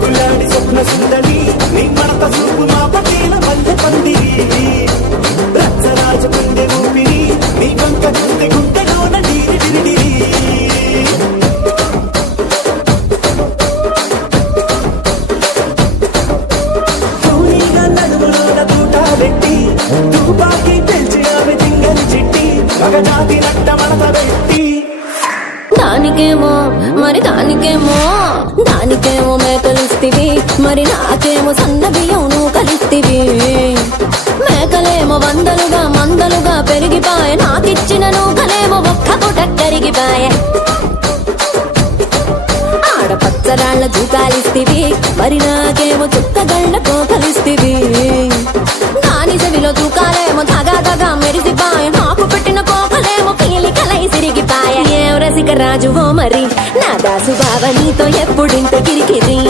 సోకులాడి స్వప్న సుందరి నీ మడత చూపు మా పటేల మల్లె పందిరి రచ్చరాజు గుండె ఊపిరి నీ వంక గుండె గుండెలోన నీరి విరిడిరి తూనీగా నడుములోన తూటాలెట్టి తూపాకి పెంచి ఆమె జింగలి చిట్టి మగజాతి నట్ట మడత పెట్టి దానికేమో మరి దానికేమో మేకలిస్తివి మరి నాకేమో సన్న బియ్యం నువ్వు కలిస్తివి మేకలేమో మందలుగా పెరిగిపాయ నాకిచ్చిన నూకలేమో ఒక్క పూట కరిగిపాయ ఆడపచ్చరాళ్ల జూకాలిస్తివి మరి నాకేమో చుక్కగళ్ళ కోకలిస్తివి దాని చెవిలో జూకాలేమో దగా మెరిసిపాయ నాకు పెట్టిన కోకలేమో పీలికలై సిరిగిపాయ ఏం రసిక రాజువో మరి నా దాసు బావ నీతో ఎప్పుడింత కిరికిరి